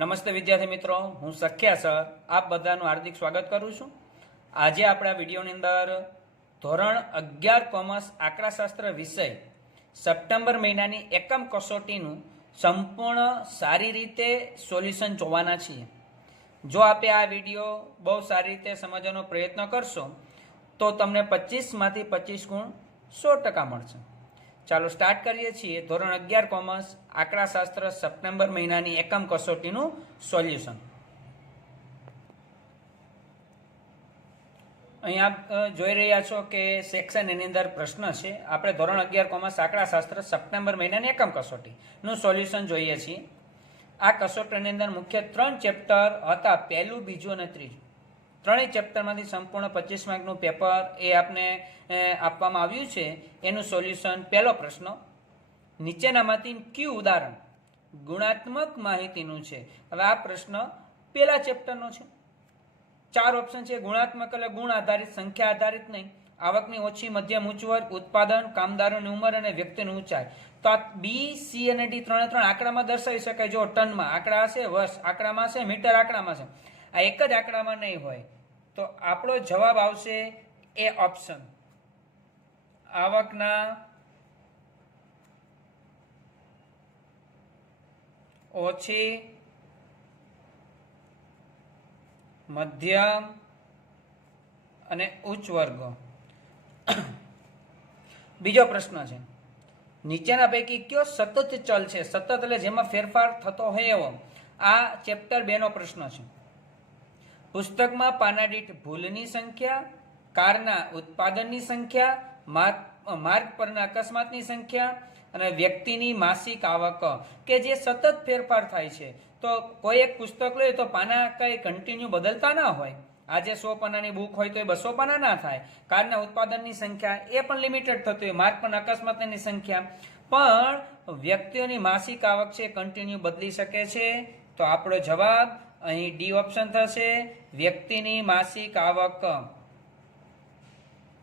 નમસ્તે વિદ્યાર્થી મિત્રો, હું સખ્યા સર આપ બધાનું હાર્દિક સ્વાગત કરું છું. આજે આપણે આ વિડીયોની અંદર ધોરણ 11 કોમર્સ આંકડાશાસ્ત્ર વિષય સપ્ટેમ્બર મહિનાની એકમ કસોટીનું સંપૂર્ણ સારી રીતે સોલ્યુશન જોવાના છીએ. જો આપે આ વિડીયો બહુ સારી રીતે સમજવાનો પ્રયત્ન કરશો તો તમને 25માંથી 25 ગુણ 100% મળશે. ચાલો સ્ટાર્ટ કરીએ છીએ ધોરણ 11 કોમર્સ આંકડાશાસ્ત્ર સપ્ટેમ્બર મહિનાની એકમ કસોટીનું સોલ્યુશન. અહીં આપ જોઈ રહ્યા છો કે સેક્શન એની અંદર પ્રશ્ન છે. આપણે ધોરણ 11 કોમર્સ આંકડાશાસ્ત્ર સપ્ટેમ્બર મહિનાની એકમ કસોટીનું સોલ્યુશન જોઈએ છીએ. આ કસોટીની અંદર મુખ્ય 3 ચેપ્ટર હતા, પહેલું, બીજું અને ત્રીજું. ત્રણેય ચેપ્ટરમાંથી સંપૂર્ણ 25 માર્કનું પેપર એ આપને આપવામાં આવ્યું છે. એનું સોલ્યુશન. પહેલો પ્રશ્ન, નીચેનામાંથી કયું ઉદાહરણ ગુણાત્મક માહિતીનું છે? હવે આ પ્રશ્ન પહેલા ચેપ્ટરનો છે. 4 ઓપ્શન છે. ગુણાત્મક એટલે ગુણ આધારિત, સંખ્યા આધારિત નહીં. આવકની ઓછી, મધ્યમ, ઉચ્ચ વર્ગ, ઉત્પાદન, કામદારોની ઉંમર અને વ્યક્તિની ઊંચાઈ. તો આ બી, સી અને ડી ત્રણે ત્રણ આંકડામાં દર્શાવી શકાય. જો ટનમાં આંકડા હશે, વર્ષ આંકડામાં હશે, મીટર આંકડામાં હશે. આ એક જ આંકડામાં નહીં હોય તો આપણો જવાબ આવશે એ ઓપ્શન. આવકના ઓછી, મધ્યમ અને ઉચ્ચ વર્ગો. બીજો પ્રશ્ન છે, નીચેના પૈકી કયો સતત ચલ છે? સતત એટલે જેમાં ફેરફાર થતો હોય એવો. આ ચેપ્ટર 2 નો પ્રશ્ન છે. પુસ્તકમાં પાના દીઠ ભૂલની સંખ્યા, કારના ઉત્પાદનની સંખ્યા, માર્ગ પરના અકસ્માતની સંખ્યા અને વ્યક્તિની માસિક આવક કે જે સતત ફેરફાર થાય છે. તો કોઈ એક પુસ્તક લઈએ તો પાના કઈ કન્ટિન્યુ બદલતા ના હોય. આજે 100 પાનાની બુક હોય તો એ 200 પાના ના થાય. કારના ઉત્પાદનની સંખ્યા એ પણ લિમિટેડ થતી હોય. માર્ગ પરના અકસ્માતની સંખ્યા પણ વ્યક્તિઓની માસિક આવક છે કન્ટિન્યુ બદલી શકે છે. તો આપણો જવાબ અહીં ડી ઓપ્શન થશે, વ્યક્તિની માસિક આવક.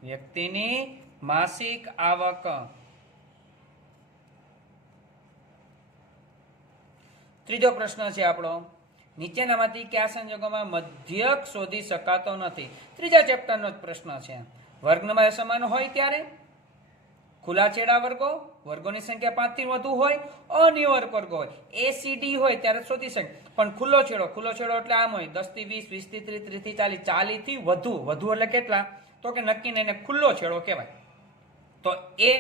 વ્યક્તિની માસિક આવક. ત્રીજો પ્રશ્ન છે આપણો, નીચેનામાંથી કયા સંજોગોમાં મધ્યક શોધી શકાતો નથી? ત્રીજા ચેપ્ટરનો જ પ્રશ્ન છે. વર્ગમાં સમાન હોય ત્યારે, ખુલ્લા છેડા વર્ગો, વર્ગોની સંખ્યા 5 થી વધુ હોય, અનિર્વર્ક વર્ગો હોય, એસીડી હોય ત્યારે શોધી શકે. પણ ખુલ્લો છેડો એટલે આમ હોય 10 થી 20, 20 થી 30, 30 થી 40, 40 થી વધુ. વધુ એટલે કેટલા? તો કે નક્કી નહીં, એને ખુલ્લો છેડો કહેવાય. તો એ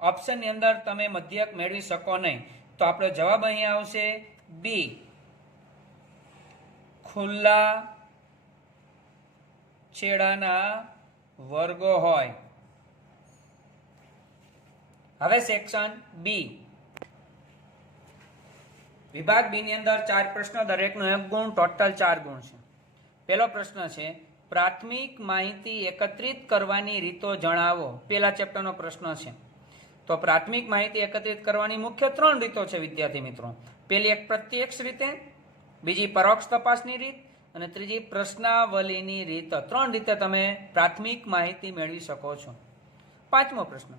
ઓપ્શનની અંદર તમે મધ્યક મેળવી શકો નહીં. તો આપણો જવાબ અહીં આવશે બી, ખુલ્લા છેડાના વર્ગો હોય. હવે સેક્શન બી, વિભાગ બી ની અંદર 4 પ્રશ્નો, દરેકનો 1 ગુણ, ટોટલ 4 ગુણ છે. પહેલો પ્રશ્ન છે, પ્રાથમિક માહિતી એકત્રિત કરવાની રીતો જણાવો. પહેલા ચેપ્ટરનો પ્રશ્ન છે. તો પ્રાથમિક માહિતી એકત્રિત કરવાની મુખ્ય 3 રીતો છે વિદ્યાર્થી મિત્રો. પહેલી એક પ્રત્યક્ષ રીતે, બીજી પરોક્ષ તપાસની રીત અને ત્રીજી પ્રશ્નાવલીની રીત. 3 રીતે તમે પ્રાથમિક માહિતી મેળવી શકો છો. 5મો પ્રશ્ન,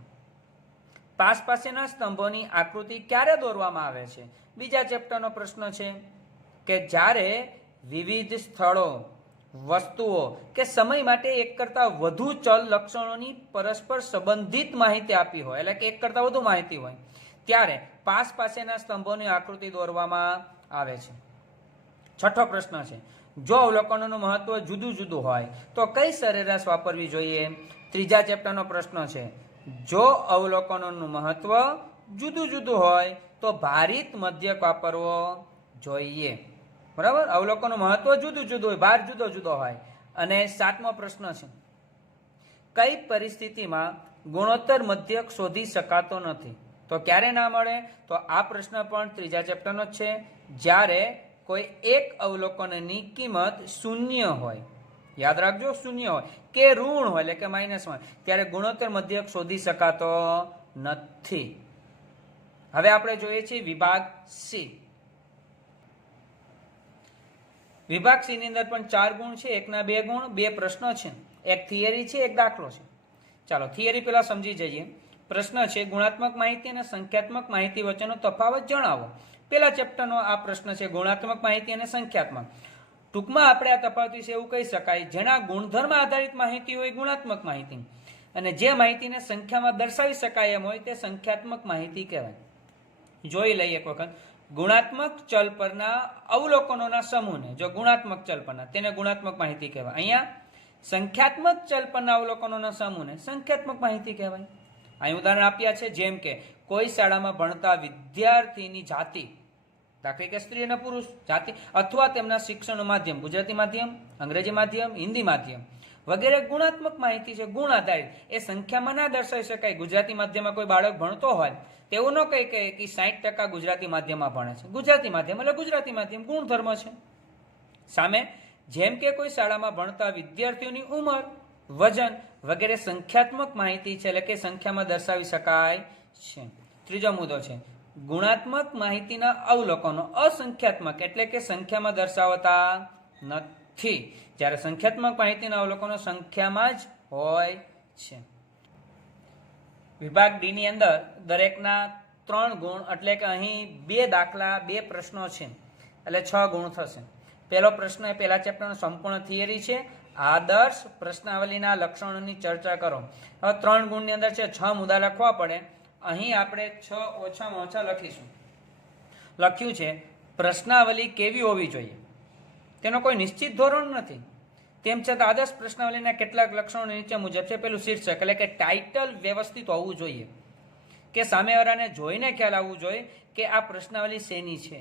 પાસ પાસેના સ્તંભોની આકૃતિ ક્યારે દોરવામાં આવે છે? બીજા ચેપ્ટરનો પ્રશ્ન છે કે જ્યારે વિવિધ સ્થળો, વસ્તુઓ કે સમય માટે એક કરતા વધુ ચલ લક્ષણોની પરસ્પર સંબંધિત માહિતી આપી હોય, એટલે કે એક કરતા વધુ માહિતી હોય ત્યારે પાસ પાસેના સ્તંભોની આકૃતિ દોરવામાં આવે છે. 6થો પ્રશ્ન છે, જો અવલોકનોનું મહત્વ જુદું જુદું હોય તો કઈ સરેરાશ વાપરવી જોઈએ? ત્રીજા ચેપ્ટરનો પ્રશ્ન છે, જો અવલોકનોનું મહત્વ જુદું જુદું હોય તો ભારિત મધ્યક વાપરવો જોઈએ. બરાબર, અવલોકનનું મહત્વ જુદું જુદું હોય, ભાર જુદો જુદો હોય. અને 7મો પ્રશ્ન છે, કઈ પરિસ્થિતિમાં ગુણોત્તર મધ્યક શોધી શકાતો નથી? તો ક્યારે ના મળે? તો આ પ્રશ્ન પણ ત્રીજા ચેપ્ટરનો જ છે. જ્યારે કોઈ એક અવલોકનની કિંમત 0 હોય, યાદ રાખજો 0 હોય, કે ઋણ હોય એટલે કે માઇનસ હોય, ત્યારે ગુણોત્તર મધ્યક શોધી શકાતો નથી. હવે આપણે જોઈએ છીએ વિભાગ સી. વિભાગ સી ની અંદર પણ 4 ગુણ છે, એકના 2 ગુણ, 2 પ્રશ્નો છે, એક થિયરી છે, એક દાખલો છે. ચાલો થિયરી પહેલા સમજી જઈએ. પ્રશ્ન છે, ગુણાત્મક માહિતી અને સંખ્યાત્મક માહિતી વચ્ચેનો તફાવત જણાવો. પેલા ચેપ્ટરનો આ પ્રશ્ન છે, ગુણાત્મક માહિતી અને સંખ્યાત્મક. ટૂંકમાં આપણે આ તફાવત વિશે એવું કહી શકાય, જેના ગુણધર્મ આધારિત માહિતી હોય ગુણાત્મક માહિતી, અને જે માહિતીને સંખ્યામાં દર્શાવી શકાય એમ હોય તે સંખ્યાત્મક માહિતી કહેવાય. જોઈ લઈએ એક વખત. ગુણાત્મક ચલ પરના અવલોકનોના સમૂહને, જો ગુણાત્મક ચલ પરના, તેને ગુણાત્મક માહિતી કહેવાય. અહીંયા સંખ્યાત્મક ચલ પરના અવલોકનોના સમૂહને સંખ્યાત્મક માહિતી કહેવાય. અહીં ઉદાહરણ આપ્યા છે, જેમ કે કોઈ શાળામાં ભણતા વિદ્યાર્થીની જાતિ, દાખલા કે સ્ત્રી અને પુરુષ જાતિ, અથવા તેમના શિક્ષણનું માધ્યમ ગુજરાતી માધ્યમ, અંગ્રેજી માધ્યમ, હિન્દી માધ્યમ વગેરે ગુણાત્મક માહિતી છે, ગુણ આધારિત. એ સંખ્યામાં ના દર્શાવી શકાય. ગુજરાતી માધ્યમમાં કોઈ બાળક ભણતો હોય તેવું ન કહી કે 60% ગુજરાતી માધ્યમમાં ભણે છે. ગુજરાતી માધ્યમ એટલે ગુજરાતી માધ્યમ, ગુણધર્મ છે. સામે જેમ કે કોઈ શાળામાં ભણતા વિદ્યાર્થીઓની ઉંમર, વજન વગેરે સંખ્યાત્મક માહિતી છે, એટલે કે સંખ્યામાં દર્શાવી શકાય છે. ત્રીજો મુદ્દો છે ગુણાત્મક માહિતીના અવલોકનો અસંખ્યાત્મક એટલે કે સંખ્યામાં દર્શાવતા નથી, જ્યારે સંખ્યાત્મક માહિતીના અવલોકનો સંખ્યામાં જ હોય છે. વિભાગ ડી ની અંદર દરેકના 3 ગુણ, એટલે કે અહીં 2 દાખલા 2 પ્રશ્નો છે, એટલે 6 ગુણ થશે. પહેલો પ્રશ્ન એ પહેલા ચેપ્ટરનો સંપૂર્ણ થિયરી છે. આદર્શ પ્રશ્નાવલીના લક્ષણોની ચર્ચા કરો. હવે 3 ગુણની અંદર છે 6 મુદ્દા લખવા પડે. અહીં આપણે 6 ઓછામાં ઓછા લખીશું. લખ્યું છે પ્રશ્નાવલી કેવી હોવી જોઈએ, તેનો કોઈ નિશ્ચિત ધોરણ નથી. તેમ છતાં આદર્શ પ્રશ્નાવલીના કેટલાક લક્ષણો નીચે મુજબ છે. પેલું શીર્ષક એટલે કે ટાઇટલ વ્યવસ્થિત હોવું જોઈએ, કે સામેવાળાને જોઈને ખ્યાલ આવવું જોઈએ કે આ પ્રશ્નાવલી શેની છે.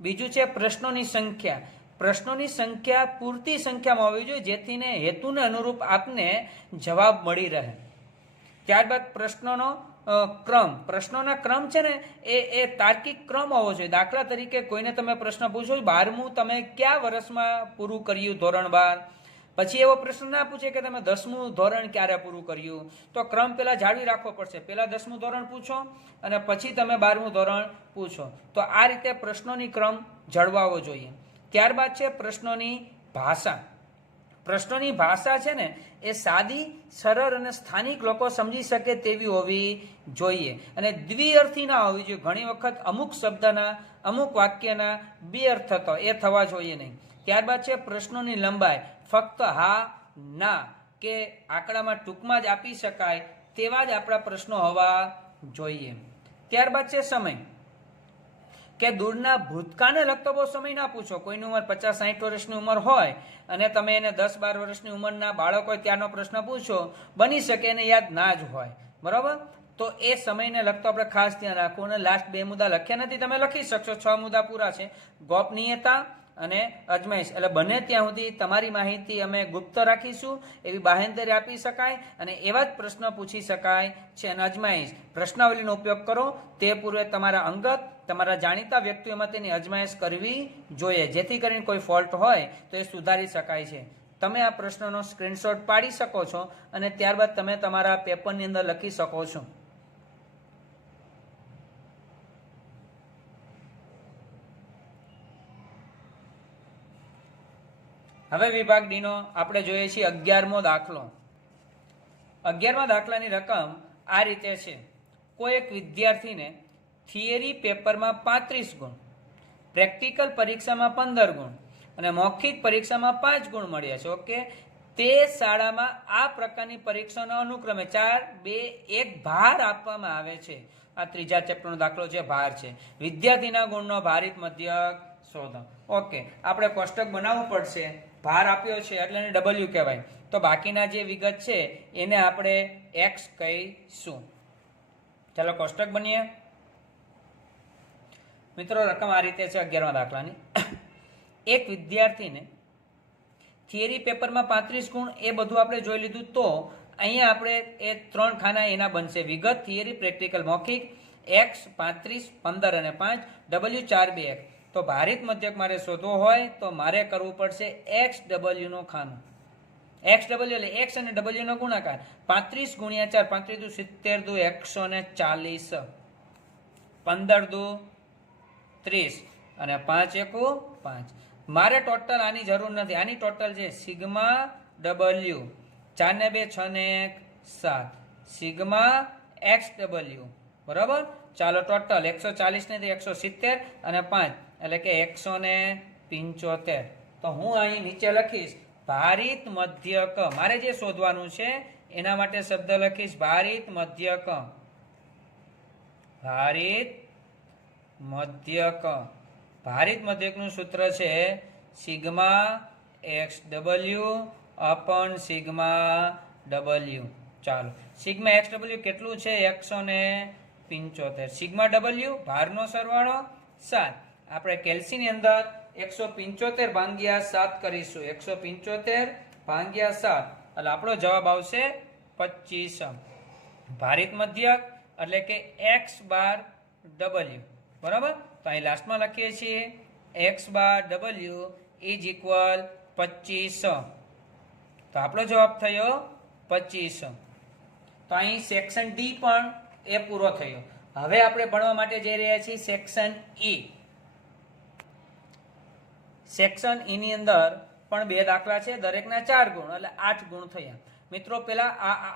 બીજું છે પ્રશ્નોની સંખ્યા. પ્રશ્નોની સંખ્યા પૂરતી સંખ્યામાં હોવી જોઈએ, જેથી હેતુને અનુરૂપ આપને જવાબ મળી રહે. ત્યારબાદ પ્રશ્નોનો ક્રમ. પ્રશ્નોના ક્રમ છે ને એ તાર્કિક ક્રમ હોવો જોઈએ. દાખલા તરીકે કોઈને તમે પ્રશ્ન પૂછો 12મું તમે કયા વર્ષમાં પૂરું કર્યું, ધોરણ 12, પછી એવો પ્રશ્ન ના પૂછે કે તમે 10મું ધોરણ ક્યારે પૂરું કર્યું. તો ક્રમ પેલા જાળવી રાખવો પડશે. પેલા 10મું ધોરણ પૂછો અને પછી તમે 12મું ધોરણ પૂછો. તો આ રીતે પ્રશ્નોની ક્રમ જળવાવો જોઈએ. ત્યારબાદ છે પ્રશ્નોની ભાષા. પ્રશ્નોની ભાષા છે ને એ સાદી, સરળ અને સ્થાનિક લોકો સમજી શકે તેવી હોવી જોઈએ, અને દ્વિઅર્થી ના હોવી જોઈએ. ઘણી વખત અમુક શબ્દના, અમુક વાક્યના 2 અર્થ થતો એ થવા જોઈએ નહીં. ત્યારબાદ છે પ્રશ્નોની લંબાઈ. ફક્ત હા, ના કે આંકડામાં ટૂંકમાં જ આપી શકાય તેવા જ આપણા પ્રશ્નો હોવા જોઈએ. ત્યારબાદ છે સમય, કે દૂરના ભૂતકાળને લગતો બહુ સમય ના પૂછો. કોઈની ઉંમર 50-60 વર્ષની ઉંમર હોય અને તમે એને 10-12 વર્ષની ઉંમરના બાળક હોય ત્યારનો પ્રશ્ન પૂછો, બની શકે એને યાદ ના જ હોય, બરાબર. તો એ સમયને લગતો આપણે ખાસ ધ્યાન રાખવું. અને લાસ્ટ 2 મુદ્દા લખ્યા નથી, તમે લખી શકશો. 6 મુદ્દા પૂરા છે. ગોપનીયતા અને અજમાઈશ, એટલે બને ત્યાં સુધી તમારી માહિતી અમે ગુપ્ત રાખીશું એવી બાહેંધરી આપી શકાય, અને એવા જ પ્રશ્ન પૂછી શકાય છે. અને અજમાઈશ પ્રશ્નાવલીનો ઉપયોગ કરો તે પૂર્વે તમારા અંગત, તમારા જાણીતા વ્યક્તિઓમાં તેની અજમાઈશ કરવી જોઈએ, જેથી કરીને કોઈ ફોલ્ટ હોય તો એ સુધારી શકાય છે. તમે આ પ્રશ્નનો સ્ક્રીનશોટ પાડી શકો છો અને ત્યારબાદ તમે તમારા પેપરની અંદર લખી શકો છો. હવે વિભાગ ડી નો આપણે જોઈએ છીએ 11મો દાખલો. 11મા દાખલાની રકમ આ રીતે છે. કોઈ એક વિદ્યાર્થીને થિયરી પેપરમાં 35 ગુણ, પ્રેક્ટિકલ પરીક્ષામાં 15 ગુણ અને મૌખિક પરીક્ષામાં 5 ગુણ મળ્યા છે. ઓકે, તે શાળામાં આ પ્રકારની પરીક્ષાનો અનુક્રમે 4, 2, 1 ભાર આપવામાં આવે છે. આ ત્રીજા ચેપ્ટરનો દાખલો છે, ભાર છે. વિદ્યાર્થીના ગુણનો ભારિત મધ્યક શોધો. ઓકે, આપણે કોષ્ટક બનાવવું પડશે. ભાર આપ્યો છે એટલે એને W કહેવાય. તો બાકીના જે વિગત છે એને આપણે X કહીશું. ચાલો કોષ્ટક બનીએ. મિત્રો, રકમ આ રીતે છે 11મા દાખલાની. એક વિદ્યાર્થીને થિયરી પેપરમાં 35 ગુણ, એ બધું આપણે જોઈ લીધું. તો અહીંયા આપણે એ 3 ખાના એના બનશે: વિગત, થિયરી, પ્રેક્ટિકલ, મૌખિક. X 35, 15 અને 5, W 4, 2, 1. તો ભારિત મધ્યક મારે શોધવો હોય તો મારે કરવું પડશે XW નો ખાનું. XW એટલે X અને W નો ગુણાકાર. 35 ગુણ્યા 4, 35 દુ 70 દુ 140, 15 દુ 30 અને 5 એકુ 5. મારે ટોટલ આની જરૂર નથી. આની ટોટલ છે સિગ્મા W, 4 ને 2 6 ને 1 7, સિગ્મા XW બરાબર. ચાલો ટોટલ 140 ને 170 અને 5 એટલે કે 175. તો હું અહીં નીચે લખીશ ભારિત મધ્યક. મારે જે શોધવાનું છે એના માટે શબ્દ લખીશ ભારિત મધ્યક. ભારિત મધ્યક. ભારિત મધ્યકનું સૂત્ર છે sigma x W અપન sigma W. ચાલો સિગ્મા એક્સ ડબલ્યુ કેટલું છે 175. સિગ્મા ડબલ્યુ ભારનો સરવાળો 7. આપણે કેલ્સીની અંદર 175 ભાગ્યા 7 કરીશું. 175 ભાગ્યા 7 એટલે આપણો જવાબ આવશે 25. ભારિત મધ્યક એટલે કે એક્સ બાર ડબલ્યુ. બરાબર. તો અહીં લાસ્ટમાં લખીએ છીએ x bar W is equal 25. તો આપણો જવાબ થયો 25. તો અહીં સેક્શન ડી પણ એ પૂરો થયો. હવે આપણે ભણવા માટે જઈ રહ્યા છીએ સેક્શન ઈ. સેક્શન ઈ ની અંદર પણ 2 દાખલા છે, દરેકના 4 ગુણ એટલે 8 ગુણ થયા. મિત્રો પેલા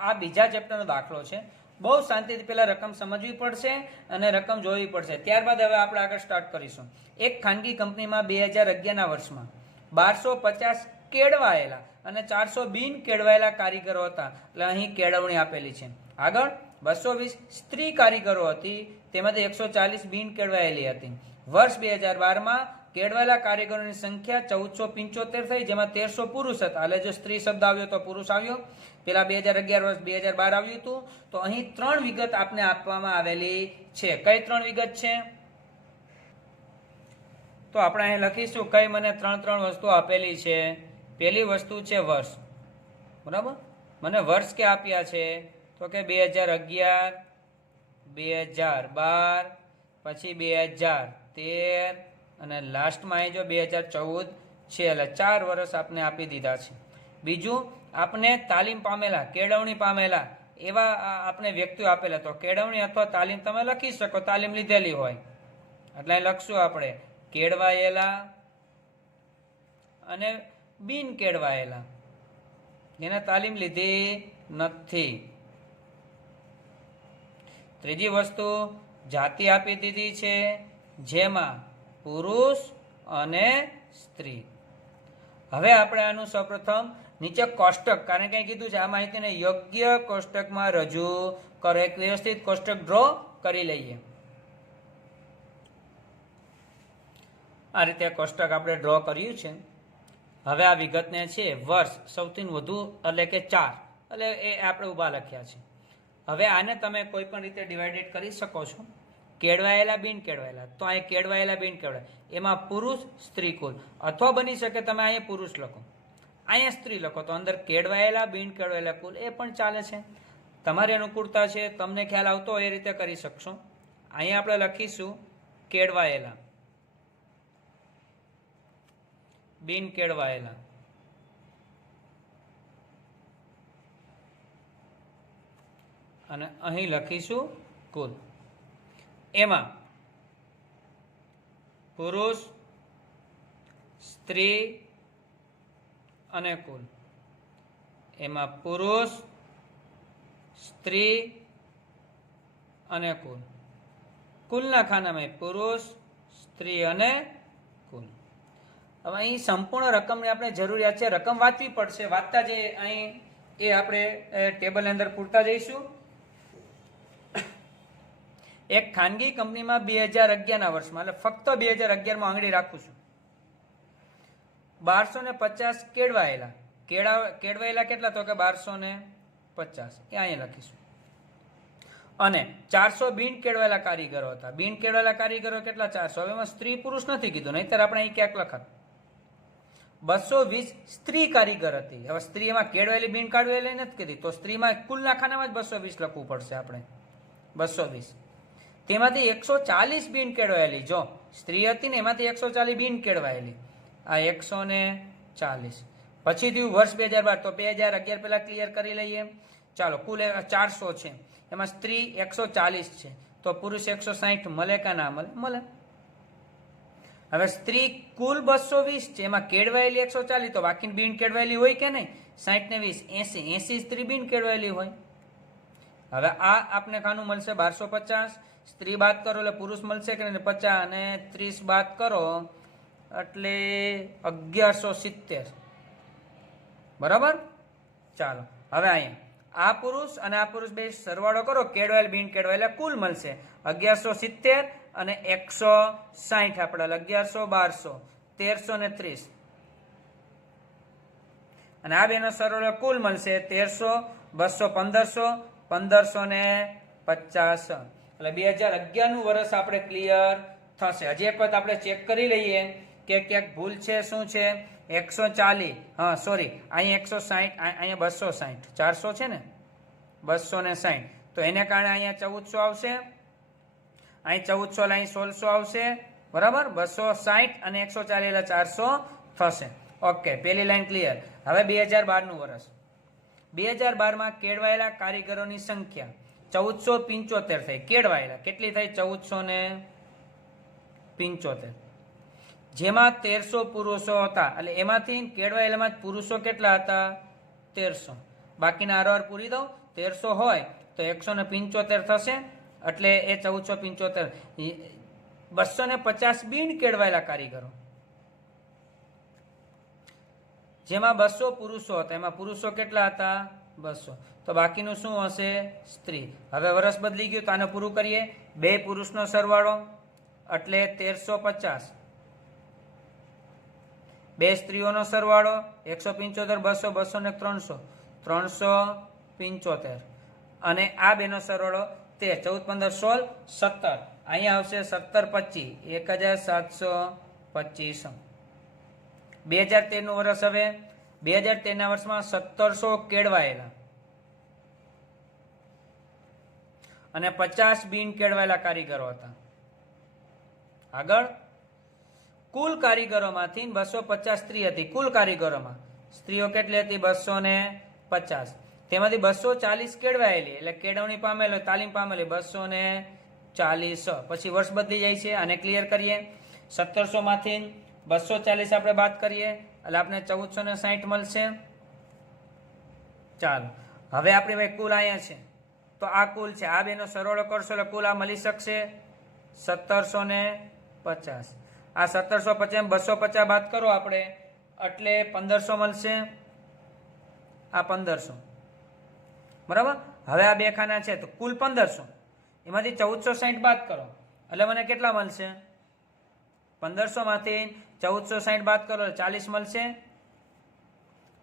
આ બીજા ચેપ્ટરનો દાખલો છે. બહુ શાંતિથી પેલા રકમ સમજવી પડશે અને રકમ જોવી પડશે. ત્યારબાદ હવે આપણે આગળ સ્ટાર્ટ કરીશું. એક ખાનગી કંપનીમાં 2011ના વર્ષમાં 1250 કેળવાયેલા અને 400 બિન કેળવાયેલા કારીગરો હતા. એટલે અહીં કેળવણી આપેલી છે. આગળ 220 સ્ત્રી કારીગરો હતી, તેમાંથી 140 બિન કેળવાયેલી હતી. વર્ષ 2012માં કેળવાયેલા કારીગરોની સંખ્યા 1475 થઈ, જેમાં 1300 પુરુષ હતા. એટલે જો સ્ત્રી શબ્દ આવ્યો તો પુરુષ આવ્યો. પેલા 2011 વર્ષ 2012 આવ્યું હતું. તો અહીં 3 વિગત આપને આપવામાં આવેલી છે. કઈ 3 વિગત છે? તો આપણે અહીં લખીશું કઈ મને 3 વસ્તુ આપેલી છે. પહેલી વસ્તુ છે વર્ષ. બરાબર. મને વર્ષ કે આપ્યા છે તો કે 2011, 2012, પછી 2013 અને લાસ્ટમાં અહીં જો 2014 છે. એટલે 4 વર્ષ આપને આપી દીધા છે. બીજું આપને તાલીમ પામેલા, કેળવણી પામેલા એવા આપણે વ્યક્તિઓ આપેલા. તો કેળવણી અથવા તાલીમ તમે લખી શકો, તાલીમ લીધેલી હોય એટલે લખશું આપણે કેળવાયેલા અને બિન કેળવાયેલા, જેને તાલીમ લીધી નથી. ત્રીજી વસ્તુ જાતિ આપી દીધી છે, જેમાં પુરુષ અને સ્ત્રી. હવે આપણે આનું સૌપ્રથમ નીચે કોષ્ટક, કારણ કે કીધું છે આ માહિતીને યોગ્ય કોષ્ટકમાં રજૂ કરો. એક વ્યવસ્થિત કોષ્ટક ડ્રો કરી લઈએ. આ રીતે કોષ્ટક આપણે ડ્રો કર્યું છે. હવે આ વિગતને છે વર્ષ સૌથી વધુ એટલે કે 4 એટલે એ આપણે ઊભા લખ્યા છે. હવે આને તમે કોઈ પણ રીતે ડિવાઇડેડ કરી શકો છો. કેળવાયેલા બિન કેળવાયેલા, તો અહીં કેળવાયેલા બિન કેળવાયેલા એમાં પુરુષ સ્ત્રી કુલ, અથવા બની શકે તમે અહીંયા પુરુષ લખો, અહીંયા સ્ત્રી લખો, તો અંદર કેળવાયેલા બિન કેળવાયેલા કુલ એ પણ ચાલે છે. તમારી અનુકૂળતા છે, તમને ખ્યાલ આવતો હોય એ રીતે કરી શકશો. અહીંયા આપણે લખીશું કેળવાયેલા, બિન કેળવાયેલા, અને અહીં લખીશું કુલ. એમાં પુરુષ, સ્ત્રી અને કુલ. એમાં પુરુષ, સ્ત્રી અને કુલ. કુલના ખાનામાં પુરુષ, સ્ત્રી અને કુલ. હવે અહીં સંપૂર્ણ રકમની આપણે જરૂરિયાત છે. રકમ વાંચવી પડશે. વાંચતા જે અહીં એ આપણે ટેબલની અંદર પૂરતા જઈશું. એક ખાનગી કંપનીમાં 2011ના વર્ષમાં, એટલે ફક્ત 2011માં આંગળી રાખું છું, 1250 કેળવાયેલા. કેળવાયેલા કેટલા? તો કે 1250 એ અહીંયા લખીશું. અને 400 બિન કેળવાયેલા કારીગરો હતા. બિન કેળવાયેલા કારીગરો કેટલા? 400. હવે એમાં સ્ત્રી પુરુષ નથી કીધું, નહીંતર આપણે અહીં ક્યાંક લખત. 220 સ્ત્રી કારીગર હતી. હવે સ્ત્રી એમાં કેળવાયેલી બિન કેળવાયેલી નથી કીધી, તો સ્ત્રીમાં કુલના ખાનામાં જ 220 લખવું પડશે આપણે. 220 તેમાંથી 140 બિન કેળવાયેલી. જો સ્ત્રી હતી ને એમાંથી 140 બિન કેળવાયેલી. આ 140. પછી થયું વર્ષ 2012. તો 2011 પહેલા ક્લિયર કરી લઈએ. ચાલો કુલ 400 છે, એમાં સ્ત્રી 140 છે, તો પુરુષ 160 મળે કે ના મળે? મળે. હવે સ્ત્રી કુલ 220 છે, એમાં કેળવાયેલી 140, તો બાકી બિન કેળવાયેલી હોય કે નહીં? 60 ને 20 80 સ્ત્રી બિન કેળવાયેલી હોય. હવે આ આપને ખાનું મળશે 1250, સ્ત્રી બાદ કરો એટલે પુરુષ મળશે કે 50 અને 30 બાદ કરો એટલે 1170, બરાબર. ચાલો હવે અહીંયા આ પુરુષ અને આ પુરુષ બે સરવાળો કરો, કેળવાયેલ બિન કેળવાયેલા કુલ મળશે 1170 અને 160 આપણે 1100, 1200, 1300 ને 30 અને આ બેનો સરવાળો કુલ મળશે 1300, 200, 1500, 1500 ને 50 એટલે 2011 નું વર્ષ આપણે ક્લિયર થશે. હજી એક વખત આપણે ચેક કરી લઈએ કે ક્યાંક ભૂલ છે, શું છે. 140, હા સોરી, અહીંયા 160, અહીંયા 260, 400 છે ને, 260 તો એને કારણે અહીંયા 1400 આવશે, અહીં 1400 અહીં 1600 આવશે, બરાબર. 260 અને 140 એટલે 400 થશે. ઓકે, પેલી લાઈન ક્લિયર. હવે 2012 નું વર્ષ. 2012 માં કેળવાયેલા કારીગરોની સંખ્યા 1475 થઈ. કેળવાયેલા કેટલી થઈ? 1475, જેમાં 1300 પુરુષો હતા. એટલે એમાંથી કેળવાયેલામાં પુરુષો કેટલા હતા? 1300. બાકીના આરોહર પૂરી દઉં. 1300 હોય તો 175 થશે, એટલે એ 1475. 250 બિન કેળવાયેલા કારીગરો, જેમાં 200 પુરુષો હતા. એમાં પુરુષો કેટલા હતા? 200. તો બાકીનું શું હશે? સ્ત્રી. હવે વર્ષ બદલી ગયું તો આને પૂરું કરીએ. 2 પુરુષનો સરવાળો એટલે 1350, 2 સ્ત્રીઓનો સરવાળો 175, 200, 200 ને 300, 375 અને આ બેનો સરવાળો 13, 14, 15, 16, 17. અહીંયા આવશે 17, 25, 1725. 2013 નું વર્ષ. હવે 2013 ના વર્ષમાં 1700 કેળવાયેલા અને 50 બિન કેળવાયેલા કારીગરો હતા. આગળ કુલ કારીગરોમાંથી 250 સ્ત્રી હતી. કુલ કારીગરોમાં સ્ત્રીઓ કેટલી હતી? 250. તેમાંથી 240 કેળવાયેલી એટલે કેળવણી પામેલી, તાલીમ પામેલી 240. પછી વર્ષ બદલી જાય છે. આને ક્લિયર કરીએ. 1700 માંથી 240 આપણે બાદ કરીએ એટલે આપણે 1460 મળશે. ચાલો હવે આપણી ભાઈ કુલ અહીંયા છે તો આ કુલ છે. આ બેનો સરવાળો કરશો એટલે કુલ આ મળી શકશે 1750. આ 1750 250 બાદ કરો આપણે એટલે 1500 મળશે. આ 1500, બરાબર. હવે આ બે ખાના છે તો કુલ 1500, એમાંથી 1460 બાદ કરો એટલે મને કેટલા મળશે? 1500 માંથી 1460 બાદ કરો એટલે 40 મળશે.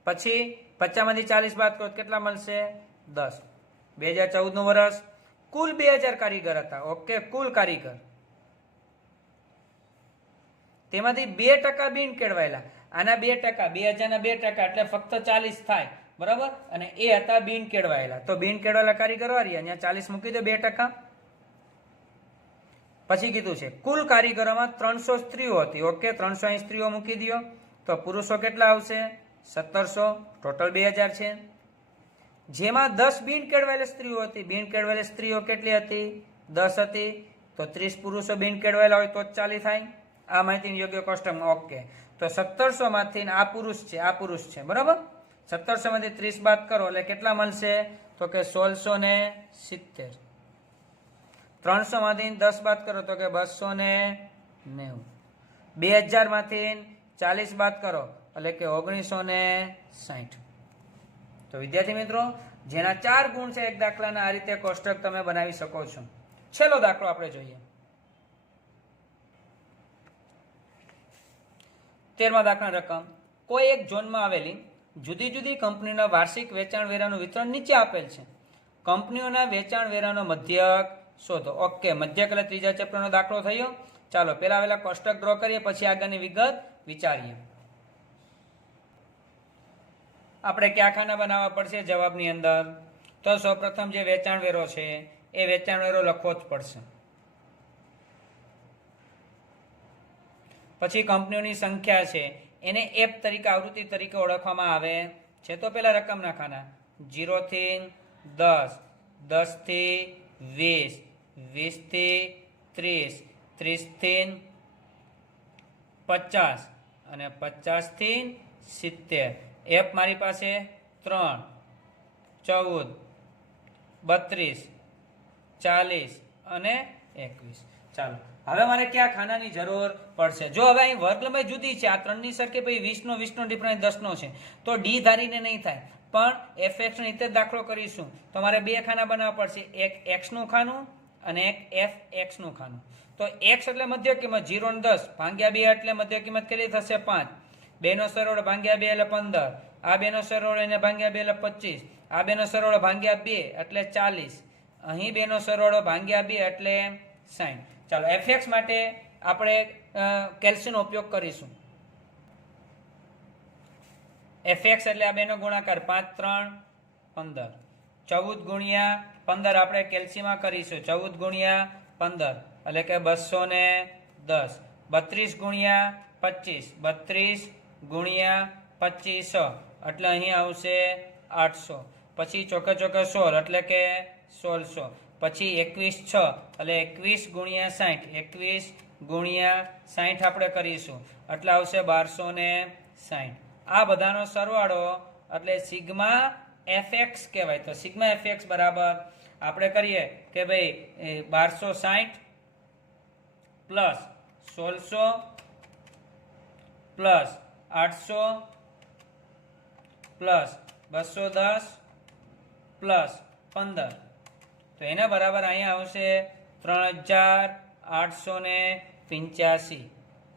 પછી 50 માંથી 40 બાદ કરો કેટલા મળશે? 10. 2014 નું વર્ષ. કુલ 2000 કારીગર હતા. ઓકે, કુલ કારીગર, તેમાંથી 2% બિન કેળવાયેલા. આના 2%, 2000 ના 2% એટલે ફક્ત 40 થાય, બરાબર. અને એ હતા બિન કેળવાયેલા. તો બિન કેળવાયેલા કારીગરો અહીંયા 40 મૂકી દો, 2%. પછી કીધું છે કુલ કારીગરોમાં 300 સ્ત્રીઓ હતી. ઓકે, 300 અહીં સ્ત્રીઓ મૂકી દો તો પુરુષો કેટલા આવશે? 1700. ટોટલ 2000 છે. જેમાં 10 બિન કેળવાયેલી સ્ત્રીઓ હતી. બિન કેળવાયેલી સ્ત્રીઓ કેટલી હતી? 10 હતી. તો 30 પુરુષો બિન કેળવાયેલા હોય તો જ 40 થાય. આ માહિતી યોગ્ય કોષ્ટકમાં. ઓકે, તો 1700 માંથી આ પુરુષ છે, આ પુરુષ છે, બરાબર. 1700 માંથી 30 બાદ કરો એટલે કેટલા મળશે? તો કે 1670. 300 માંથી 10 બાદ કરો તો કે 290. 2000 માંથી 40 બાદ કરો એટલે કે 1960. તો વિદ્યાર્થી મિત્રો, જેના 4 ગુણ છે એક દાખલાના, આ રીતે કોષ્ટક તમે બનાવી શકો છો. છેલ્લો દાખલો આપણે જોઈએ. 13મા દાખલા રકમ. કોઈ એક ઝોનમાં આવેલી જુદી જુદી કંપનીના વાર્ષિક વેચાણ વેરાનું વિતરણ નીચે આપેલ છે. કંપનીઓના વેચાણ વેરાનો મધ્યક શોધો. ઓકે, મધ્યક એટલે ત્રીજા ચેપ્ટરનો દાખલો થયો. ચાલો પેલા આવેલા કોષ્ટક ડ્રો કરીએ, પછી આગળની વિગત વિચારીએ. આપણે કયા ખાના બનાવવા પડશે જવાબની અંદર? તો સૌપ્રથમ જે વેચાણ વેરો છે એ વેચાણ વેરો લખવો જ પડશે. પછી કંપનીઓની સંખ્યા છે એને એપ તરીકે, આવૃત્તિ તરીકે ઓળખવામાં આવે છે. તો પેલા રકમના ખાના 0 થી 10, 10 થી 20, 20 થી 30, 30 થી 50 અને 50 થી 70. એપ મારી પાસે 3, 14, 32, 40 અને 21. ચાલો હવે મારે ક્યાં ખાનાની જરૂર પડશે? જો હવે અહીં વર્ગ લંબાઈ જુદી છે, આ ત્રણની સરખી, પછી 20 નો ડિફરન્સ 10 નો છે, તો ડી ધારીને નહીં થાય, પણ fx નો રીતે દાખલો કરીશું તો મારે બે ખાના બનાવવા પડશે, એક x નું ખાનું અને એક fx નું ખાનું. તો x એટલે મધ્ય કિંમત 0 ને 10 ભાગ્યા 2 એટલે મધ્ય કિંમત કેટલી થશે? 5. 2 નો સરવાળો ભાગ્યા 2 એટલે 15. આ 2 નો સરવાળો એને ભાગ્યા 2 એટલે 25. આ 2 નો સરવાળો ભાગ્યા 2 એટલે 40. અહીં 2 નો સરવાળો ભાગ્યા 2 એટલે 60. ચાલો fx માટે આપણે કેલ્સીનો ઉપયોગ કરીશું. fx એટલે આ 2 નો ગુણાકાર 5 3 15. 14 ગુણ્યા 15 આપણે કેલ્સીમાં કરીશું. 14 ગુણ્યા 15 એટલે કે 210. 32 ગુણ્યા 25, 32 ગુણ્યા 25 એટલે અહીં આવશે 800. પછી ચોકે ચોકે 16 એટલે કે 1600. પછી 21 6 એટલે 21 ગુણ્યા 60, 21 ગુણ્યા 60 આપણે કરીશું એટલે આવશે 1260. આ બધાનો સરવાળો એટલે સિગ્મા fx કહેવાય. તો સિગ્મા fx બરાબર આપણે કરીએ કે ભાઈ 1260 પ્લસ 1600 પ્લસ 800 પ્લસ 210 પ્લસ 15. તો એના બરાબર અહીંયા આવશે 3885.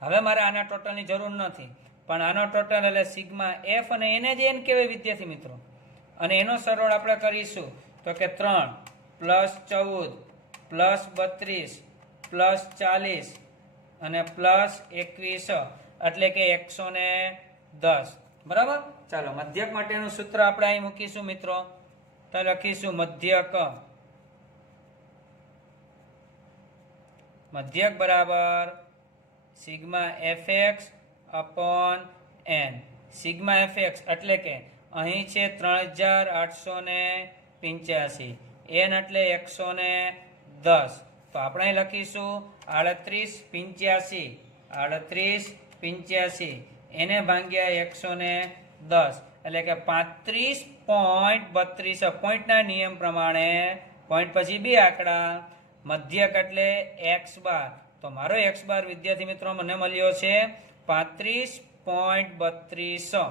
હવે મારે આના ટોટલની જરૂર નથી, પણ આનો ટોટલ એટલે સિગ્મા એફ અને એને જ એન કહેવાય વિદ્યાર્થી મિત્રો. અને એનો સરવાળો આપણે કરીશું તો કે 3 પ્લસ 14 પ્લસ 32 પ્લસ 40 અને પ્લસ 21 એટલે કે 110. બરાબર. ચાલો મધ્યક માટેનું સૂત્ર આપણે અહીં મૂકીશું મિત્રો. તો લખીશું મધ્યક બરાબર sigma fx upon n. Sigma fx એટલે કે અહીં છે 3885, n એટલે 110. તો આપણે અહીં લખીશું 3885 એને ભાગ્યા 110 એટલે કે 35.32. પોઈન્ટના નિયમ પ્રમાણે પોઈન્ટ પછી બે આંકડા, મધ્યક એટલે x બાર. તો મારો x બાર વિદ્યાર્થી મિત્રો મને મળ્યો છે 35.32.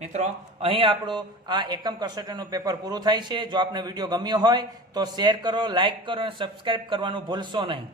મિત્રો અહીં આપણું આ એકમ કસોટીનું પેપર પૂરું થાય છે. જો આપને વિડીયો ગમ્યો હોય તો શેર કરો, લાઈક કરો અને સબસ્ક્રાઇબ કરવાનું ભૂલશો નહીં.